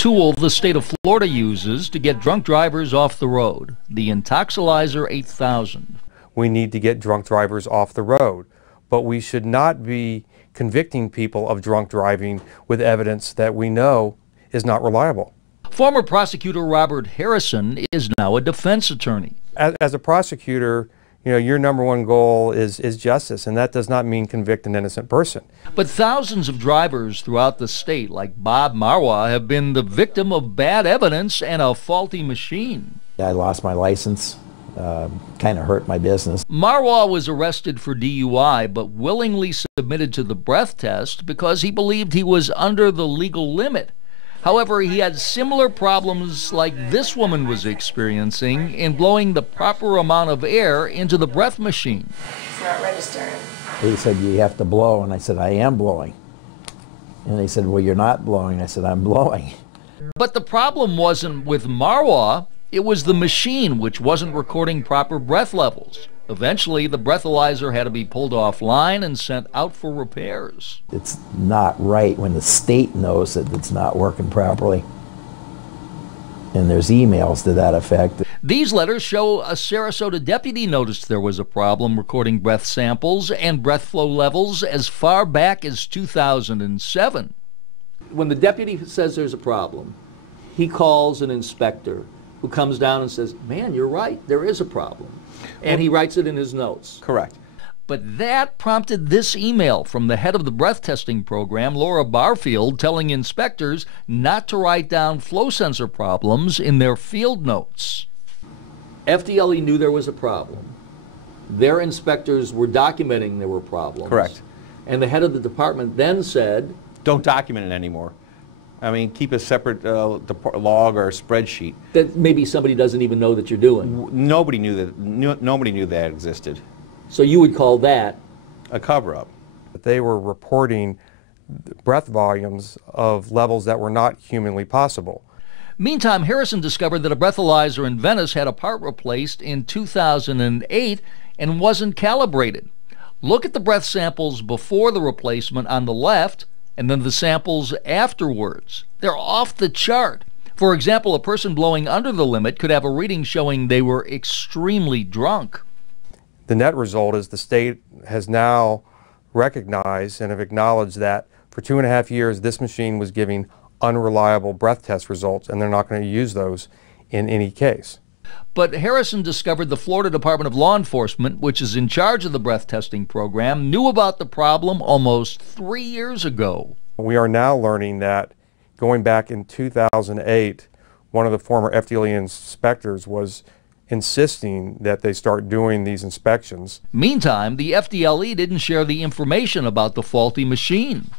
tool the state of Florida uses to get drunk drivers off the road, the Intoxilizer 8000. We need to get drunk drivers off the road, but we should not be convicting people of drunk driving with evidence that we know is not reliable. Former prosecutor Robert Harrison is now a defense attorney. As a prosecutor, your number one goal is justice, and that does not mean convict an innocent person. But thousands of drivers throughout the state, like Bob Marwa, have been the victim of bad evidence and a faulty machine. I lost my license, kind of hurt my business. Marwa was arrested for DUI, but willingly submitted to the breath test because he believed he was under the legal limit. However, he had similar problems like this woman was experiencing in blowing the proper amount of air into the breath machine. It's not registering. He said, you have to blow, and I said, I am blowing. And they said, well, you're not blowing. I said, I'm blowing. But the problem wasn't with Marwa, it was the machine which wasn't recording proper breath levels. Eventually, the breathalyzer had to be pulled offline and sent out for repairs. It's not right when the state knows that it's not working properly. And there's emails to that effect. These letters show a Sarasota deputy noticed there was a problem recording breath samples and breath flow levels as far back as 2007. When the deputy says there's a problem, he calls an inspector who comes down and says, man, you're right, there is a problem. And he writes it in his notes. Correct. But that prompted this email from the head of the breath testing program, Laura Barfield, telling inspectors not to write down flow sensor problems in their field notes. FDLE knew there was a problem. Their inspectors were documenting there were problems. Correct. And the head of the department then said, don't document it anymore. I mean, keep a separate log or spreadsheet. That maybe somebody doesn't even know that you're doing. Nobody knew that. Nobody knew that existed. So you would call that a cover-up. They were reporting breath volumes of levels that were not humanly possible. Meantime, Harrison discovered that a breathalyzer in Venice had a part replaced in 2008 and wasn't calibrated. Look at the breath samples before the replacement on the left, and then the samples afterwards. They're off the chart. For example, a person blowing under the limit could have a reading showing they were extremely drunk. The net result is the state has now recognized and have acknowledged that for 2.5 years this machine was giving unreliable breath test results, and they're not going to use those in any case. But Harrison discovered the Florida Department of Law Enforcement, which is in charge of the breath testing program, knew about the problem almost 3 years ago. We are now learning that going back in 2008, one of the former FDLE inspectors was insisting that they start doing these inspections. Meantime, the FDLE didn't share the information about the faulty machine.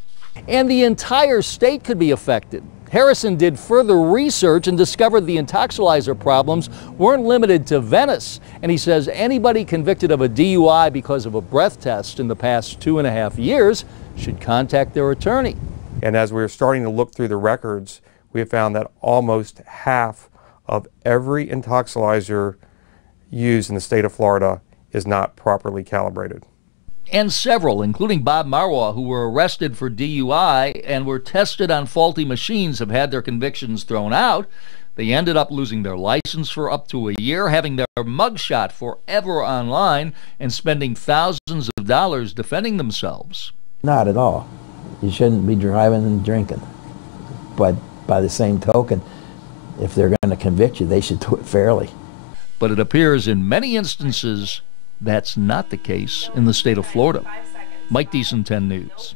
And the entire state could be affected. Harrison did further research and discovered the Intoxilizer problems weren't limited to Venice. And he says anybody convicted of a DUI because of a breath test in the past 2.5 years should contact their attorney. And as we were starting to look through the records, we have found that almost half of every Intoxilizer used in the state of Florida is not properly calibrated. And several, including Bob Marwa, who were arrested for DUI and were tested on faulty machines, have had their convictions thrown out. They ended up losing their license for up to a year, having their mugshot forever online, and spending thousands of dollars defending themselves. Not at all. You shouldn't be driving and drinking. But by the same token, if they're going to convict you, they should do it fairly. But it appears in many instances that's not the case in the state of Florida. Mike Deason, 10 News.